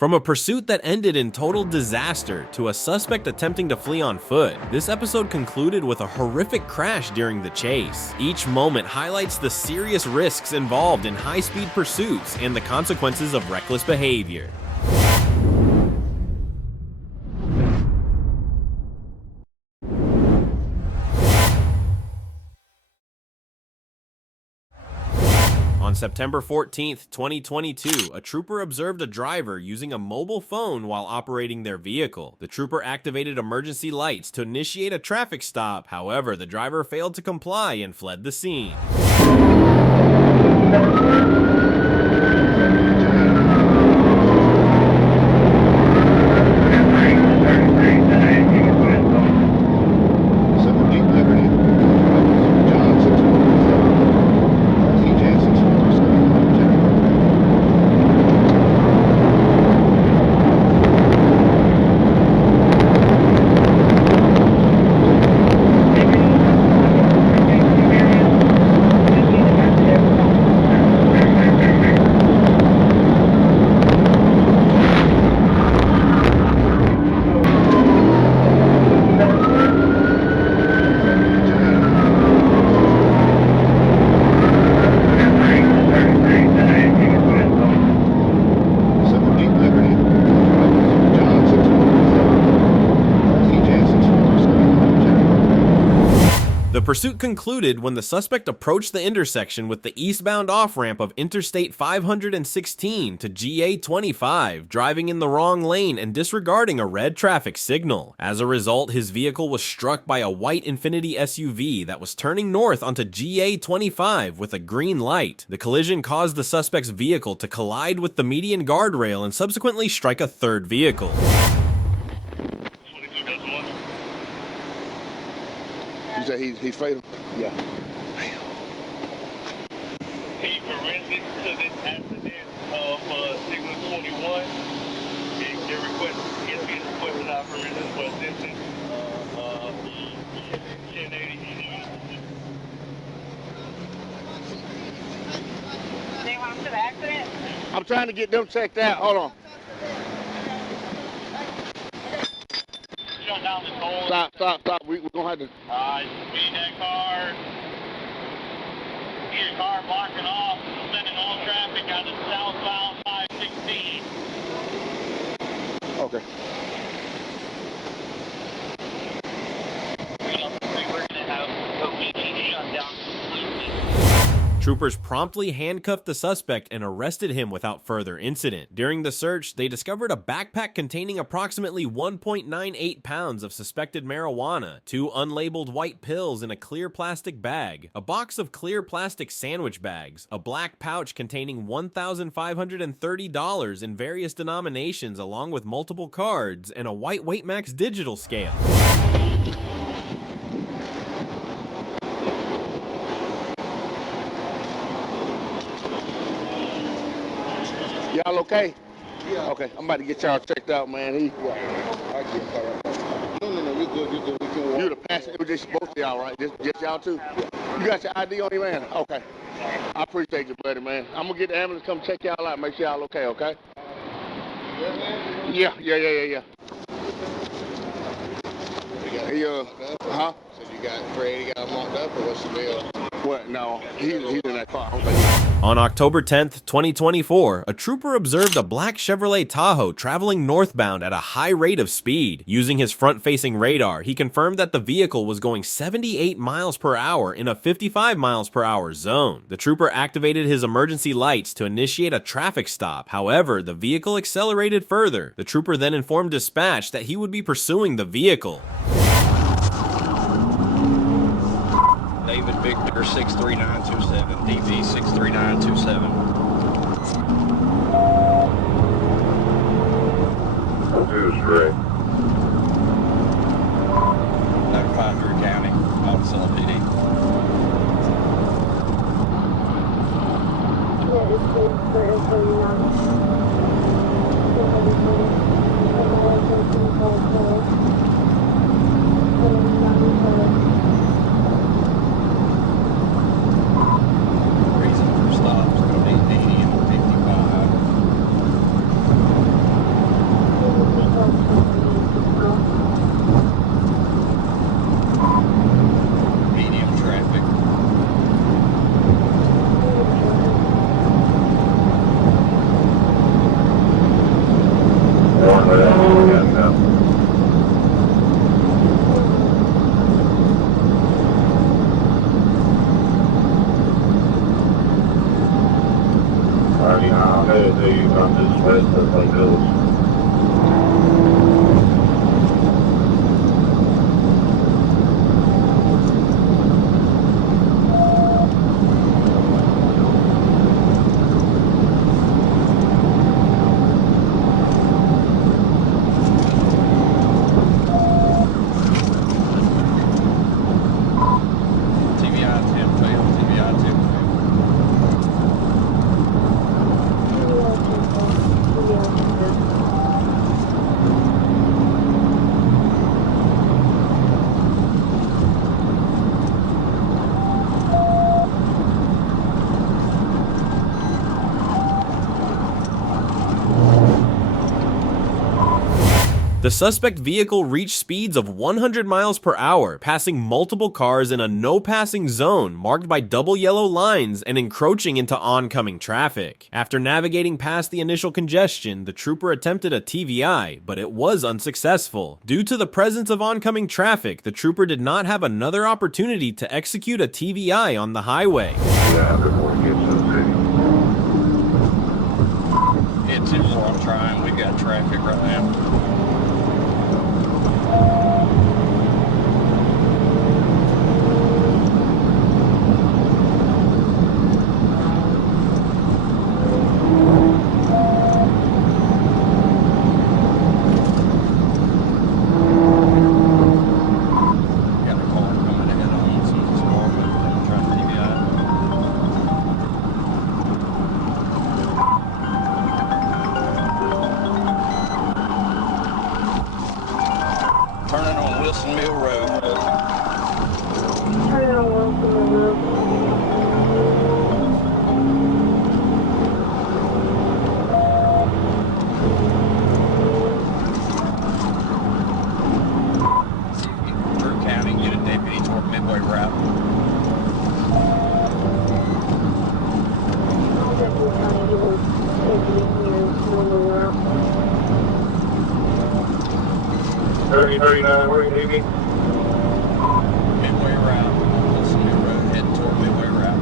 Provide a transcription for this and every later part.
From a pursuit that ended in total disaster to a suspect attempting to flee on foot, this episode concluded with a horrific crash during the chase. Each moment highlights the serious risks involved in high-speed pursuits and the consequences of reckless behavior. On September 14th, 2022, a trooper observed a driver using a mobile phone while operating their vehicle. The trooper activated emergency lights to initiate a traffic stop. However, the driver failed to comply and fled the scene. The pursuit concluded when the suspect approached the intersection with the eastbound off-ramp of Interstate 516 to GA 25, driving in the wrong lane and disregarding a red traffic signal. As a result, his vehicle was struck by a white Infiniti SUV that was turning north onto GA 25 with a green light. The collision caused the suspect's vehicle to collide with the median guardrail and subsequently strike a third vehicle. You said he's fatal? Yeah. He forensic to this accident of Signal 21. They're requesting our forensic for assistance. 1080. They want to the accident? I'm trying to get them checked out. Hold on. Shut down the toll. Stop. We're going to have to... Speed that car. Get a car blocking off, sending all traffic out of southbound 516. Okay. We're going to have OPD shut down completely. Troopers promptly handcuffed the suspect and arrested him without further incident. During the search, they discovered a backpack containing approximately 1.98 pounds of suspected marijuana, 2 unlabeled white pills in a clear plastic bag, a box of clear plastic sandwich bags, a black pouch containing $1,530 in various denominations along with multiple cards, and a white Weightmax digital scale. Y'all okay? Yeah. Okay, I'm about to get y'all checked out, man. I get No, you good. We can walk. You the passenger. It was just both of y'all, right? Just y'all two? Yeah. You got your ID on you, man? Okay. I appreciate you, buddy, man. I'm going to get the ambulance come check y'all out, make sure y'all okay, okay? Yeah. Huh? So you got Fred, got him locked up, or what's the deal? What? No, he's in that car. On October 10th, 2024, a trooper observed a black Chevrolet Tahoe traveling northbound at a high rate of speed. Using his front-facing radar, he confirmed that the vehicle was going 78 miles per hour in a 55 miles per hour zone. The trooper activated his emergency lights to initiate a traffic stop. However, the vehicle accelerated further. The trooper then informed dispatch that he would be pursuing the vehicle. David Victor 63927, DV 63927. Great. Notified Drew County, Monticello PD. Yeah, it's for Reason for stop is going to be median 55. west of St. Louis. The suspect vehicle reached speeds of 100 miles per hour, passing multiple cars in a no-passing zone marked by double yellow lines and encroaching into oncoming traffic. After navigating past the initial congestion, the trooper attempted a TVI, but it was unsuccessful. Due to the presence of oncoming traffic, the trooper did not have another opportunity to execute a TVI on the highway. Yeah, before we get to the city. It's in what I'm trying. We got traffic right now. Turning on Wilson Mill Road. Turning on Wilson Mill Road. Drew County, get a deputy toward Midway Route. I'll definitely try to get a deputy here Midway Route. 3039, where you need me? Midway Route. Wilson Mill Road, heading toward Midway Route.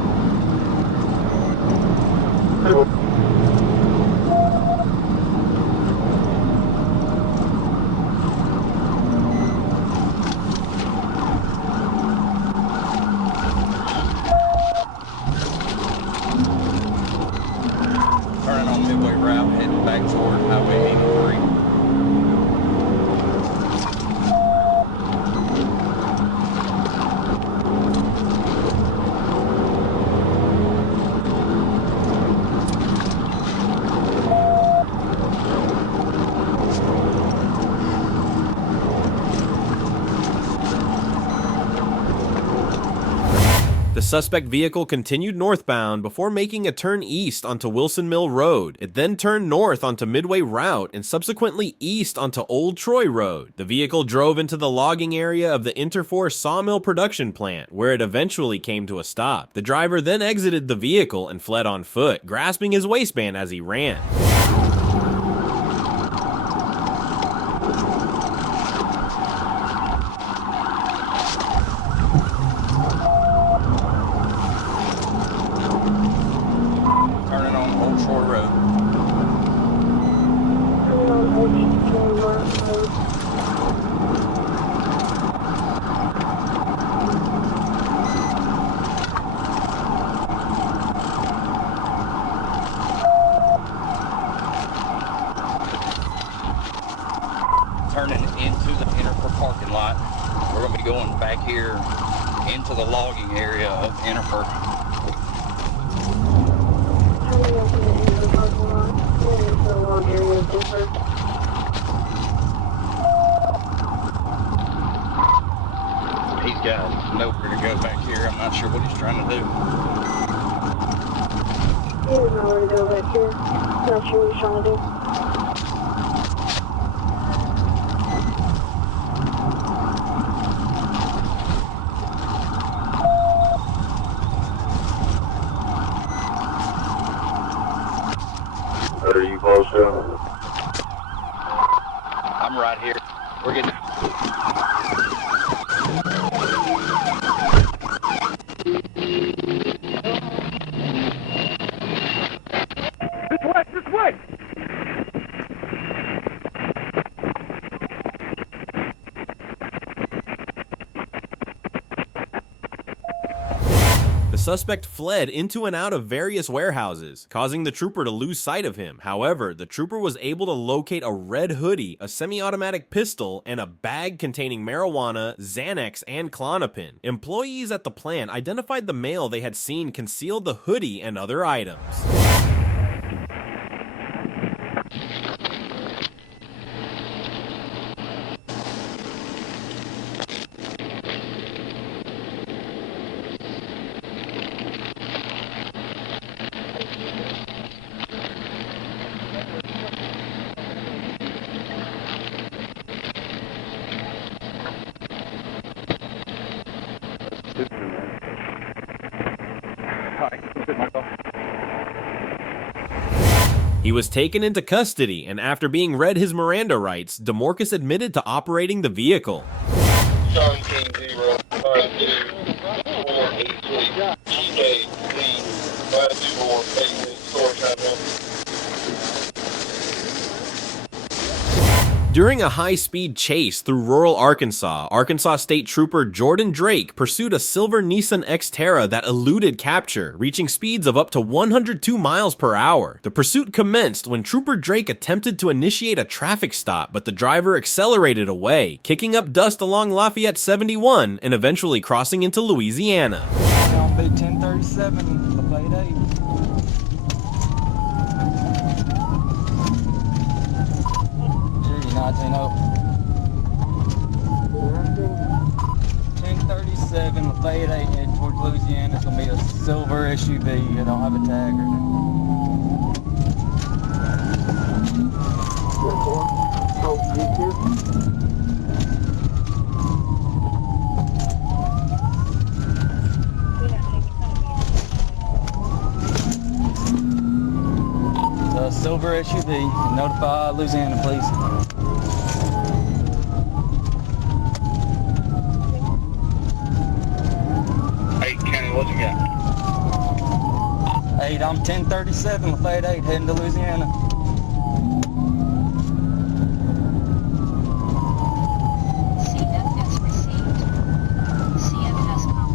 Turning on Midway Route, heading back toward Highway 83. The suspect vehicle continued northbound before making a turn east onto Wilson Mill Road. It then turned north onto Midway Route and subsequently east onto Old Troy Road. The vehicle drove into the logging area of the Interforce sawmill production plant, where it eventually came to a stop. The driver then exited the vehicle and fled on foot, grasping his waistband as he ran. Turning on Old Troy Road. Turning on Old Troy Road. Turning into the Interfor parking lot. We're going to be going back here into the logging area of Interfor. Turning up in the end of the parking lot. Going into the long area of Denver. He's got nowhere to go back here. I'm not sure what he's trying to do. He doesn't know where to go back here. Not sure what he's trying to do. Are you close to him? I'm right here. We're getting... This way! The suspect fled into and out of various warehouses, causing the trooper to lose sight of him. However, the trooper was able to locate a red hoodie, a semi-automatic pistol, and a bag containing marijuana, Xanax, and Klonopin. Employees at the plant identified the male they had seen conceal the hoodie and other items. He was taken into custody, and after being read his Miranda rights, DeMorcus admitted to operating the vehicle. John King 0, 5, 2, 4, 8, 3, GA, 5, 4, 8, store time. During a high-speed chase through rural Arkansas, Arkansas State Trooper Jordan Drake pursued a silver Nissan Xterra that eluded capture, reaching speeds of up to 102 miles per hour. The pursuit commenced when Trooper Drake attempted to initiate a traffic stop, but the driver accelerated away, kicking up dust along Lafayette 71 and eventually crossing into Louisiana. On Big 1037, the plate 8. Gee, 1037, Lafayette 8, heading towards Louisiana. It's gonna be a silver SUV. I don't have a tag or anything. It's a silver SUV. Notify Louisiana, please. What you got? 8, I'm 1037, Lafayette 8, heading to Louisiana. CFS received. CFS copy.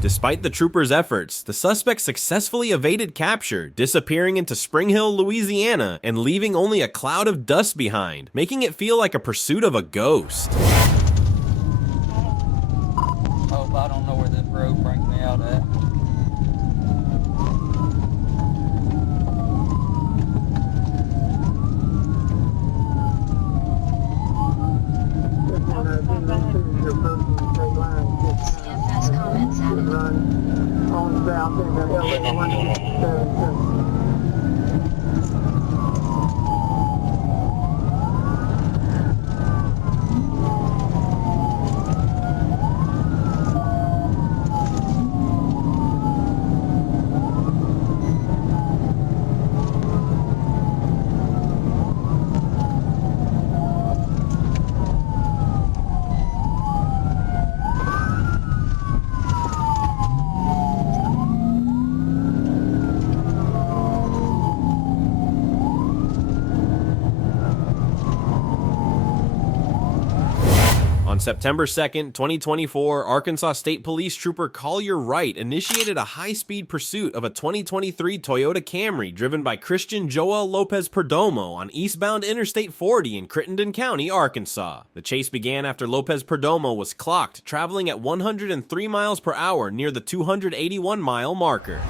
Despite the trooper's efforts, the suspect successfully evaded capture, disappearing into Spring Hill, Louisiana, and leaving only a cloud of dust behind, making it feel like a pursuit of a ghost. Hope I don't know where this road brings me out at. CFS comments added. On south in the LA 177. On September 2nd, 2024, Arkansas State Police Trooper Collier Wright initiated a high-speed pursuit of a 2023 Toyota Camry driven by Christian Joel Lopez Perdomo on eastbound Interstate 40 in Crittenden County, Arkansas. The chase began after Lopez Perdomo was clocked traveling at 103 miles per hour near the 281-mile marker.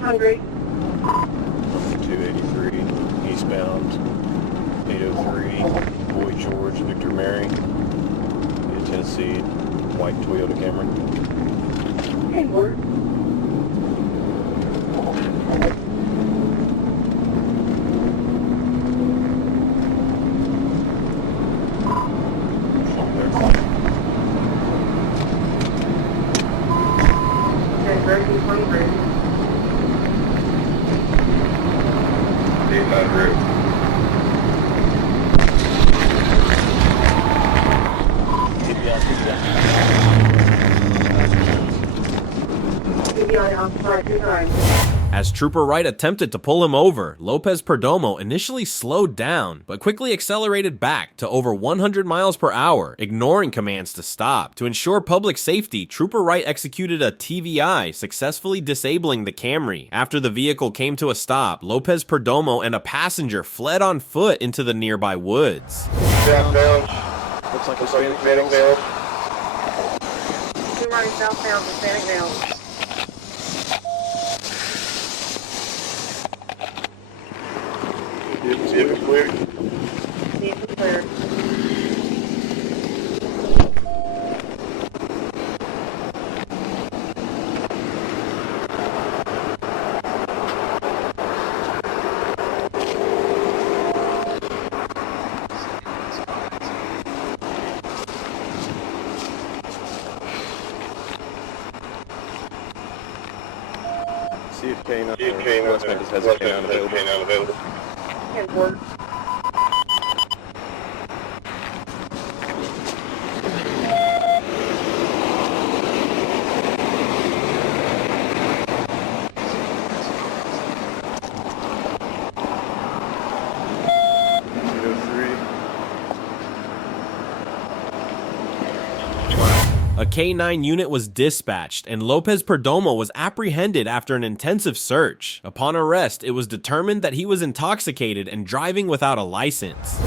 Hungry. 283, eastbound, 803, Boy George, Victor Mary, in Tennessee, white Toyota Camry. As Trooper Wright attempted to pull him over, Lopez Perdomo initially slowed down, but quickly accelerated back to over 100 miles per hour, ignoring commands to stop. To ensure public safety, Trooper Wright executed a TVI, successfully disabling the Camry. After the vehicle came to a stop, Lopez Perdomo and a passenger fled on foot into the nearby woods. Looks like Hispanic males. Two running southbound, Hispanic male. Vehicle clear. Vehicle clear. See if K9 West Memphis has a K9 available. And work. A K9 unit was dispatched, and Lopez Perdomo was apprehended after an intensive search. Upon arrest, it was determined that he was intoxicated and driving without a license.